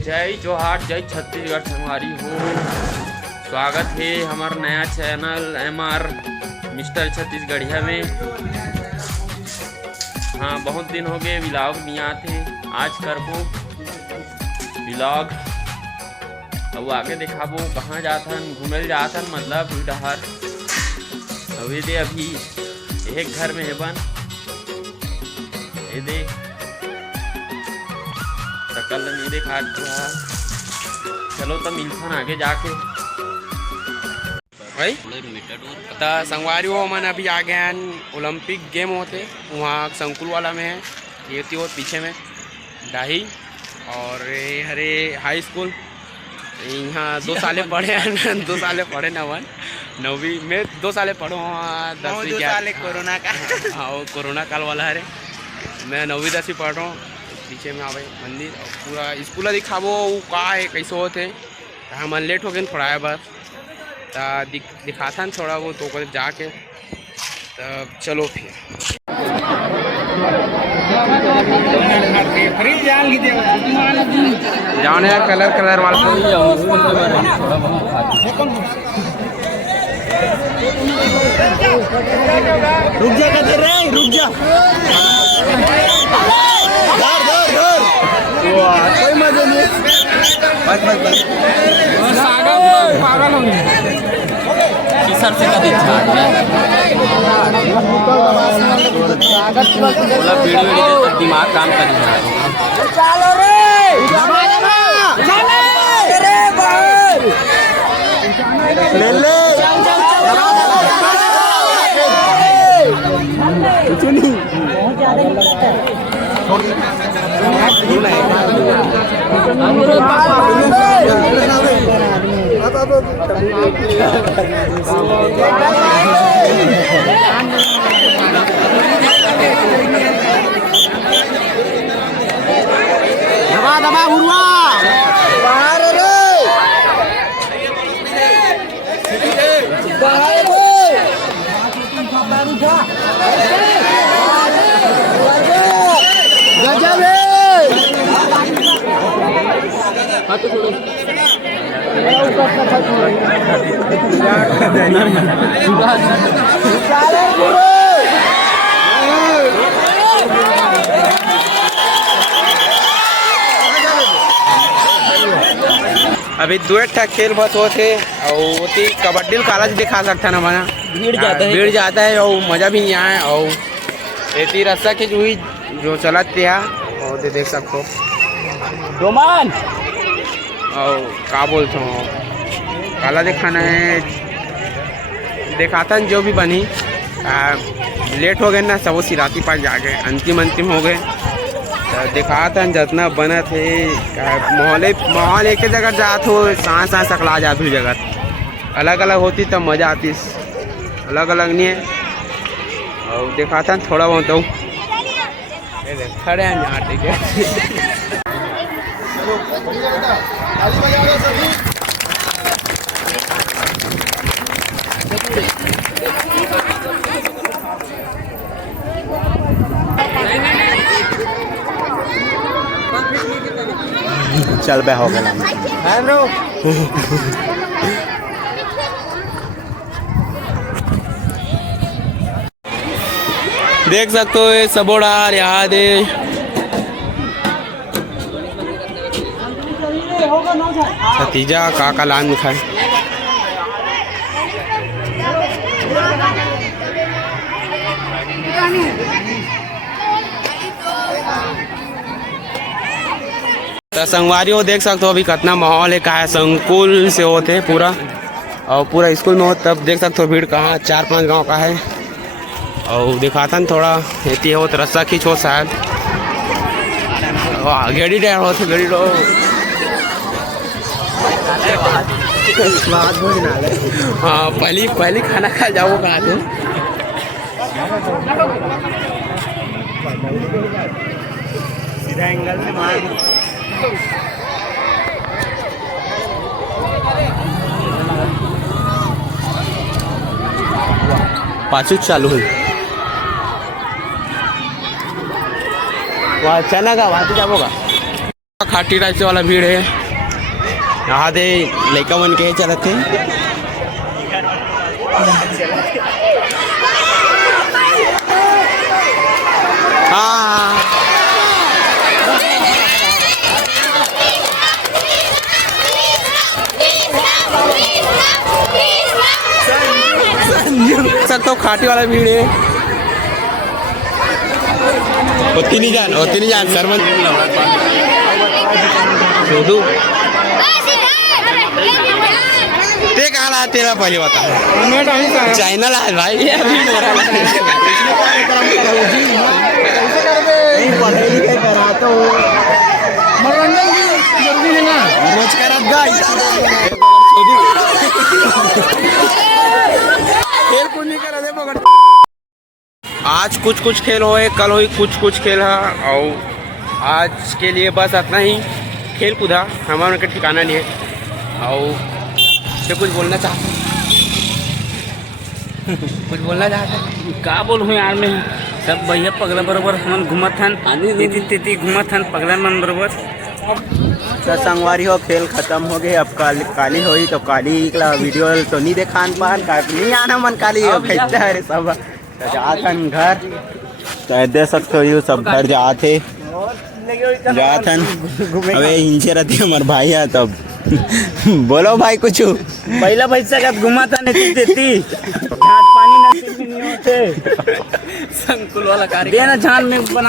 जय जोहार, जय छत्तीसगढ़ संगवारी हो। स्वागत है हमारा नया चैनल MR मिस्टर छत्तीसगढ़िया में। हाँ, बहुत दिन हो गए व्लॉग नहीं आते, आज करबो व्लॉग। अब आगे दिखाबो कहाँ जाथन, घूमे जाथन मतलब डहर। अभी दे अभी एक घर में है बन ये दे सकल नहीं देखा। चलो तो मिलथन आगे जाके भाई। तो संगवारी मन अभी आ गए हैं, ओलंपिक गेम होते वहाँ संकुल वाला में है, ये थी और पीछे में डाही और हरे हाई स्कूल। यहाँ 2 साले पढ़े हैं 2 साले पढ़े नवन 9वीं में 2 साले पढ़ो 10वीं साले कोरोना का। हाँ, वो कोरोना काल वाला है। मैं 9वीं 10वीं पढ़ रहा हूँ। पीछे में आवे मंदिर और पूरा स्कूल दिखाबो का है कैसे होते। हम लेट हो गए थोड़ा है बस, तो दिखाता थोड़ा वो तो जाके तब चलो फिर। जाने यार कलर वाला रुक जा कहते रे, रुक जा। कोई मजा नहीं, बस पागल होंगे सर से कभी दिमाग काम कर चलो रे ले ले कुछ नहीं दबा हुआ बाहर रे, बाहर गजब अभी दुएट था खेल बस होते और कबड्डी काला दिखा सकता ना बना भीड़ जाता है और मज़ा भी नहीं आए। और एती रस्सा की जो चलते है और देख सकते डोमान और का बोलते हो काला दिखाना है दिखाता जो भी बनी। लेट हो गए ना, सब सिराती पास जा गए, अंतिम हो गए। तो दिखाता जितना बना थे माहौल एक जगह जात हो, सांस सकला जात हुई जगह अलग अलग होती तब मज़ा आती, अलग अलग नहीं है। और दिखाता थोड़ा बहुत तो खड़े हैं यहाँ ठीक है। चल बे हो गया ब्रो। देख सकते हो ये सबोड़ा यहाँ दे सतीजा का लान दिखाए। तो संगवारी देख सकते हो अभी कितना माहौल है, कहा संकुल से होते हैं पूरा और पूरा स्कूल में हो, तब देख सकते हो भीड़ कहाँ 4-5 गांव का है। और दिखाता थोड़ा हेती हो तो रस्सा खींच हो शायद गेड़ी डर होते गेड़ी लो। हाँ, पहली खाना खा जाओ कहाँ थे। सीधा एंगल से मार पाचू चालू हुई वहाँ चला का वहाँ जाबो का। खाटी टाइप से वाला भीड़ है यहाँ दे लड़का मन के चलत थे हाँ सर तो खाटी वाला भीड़ है होती नहीं जान सरमन शोधू ते कहाँ ला तेरा पहले बता चैनल है भाई आज कुछ खेल होए कल होई कुछ खेल है और आज के लिए बस इतना ही खेल कूदा हमारे का ठिकाना नहीं है और से कुछ बोलना चाहते कुछ बोलना चाहते का बोलूँ यार मैं सब भैया पगला बरोबर हम घूमत हन तेती घूमत हन पगला मन बरोबर तो संगवारी हो खेल खत्म हो गए अब काली होई तो काली का वीडियो तो नहीं देखान पान नहीं आना मन काली खरीदते है सब जाथन घर तो दे सकते हो सब घर जाते जाथन अबे इनसे रहते हमारे भाई है तब बोलो भाई कुछ पहला पैसा का घुमा था नहीं देती झाट पानी नसीब नहीं होते संकुल वाला कार्य देना झान में बना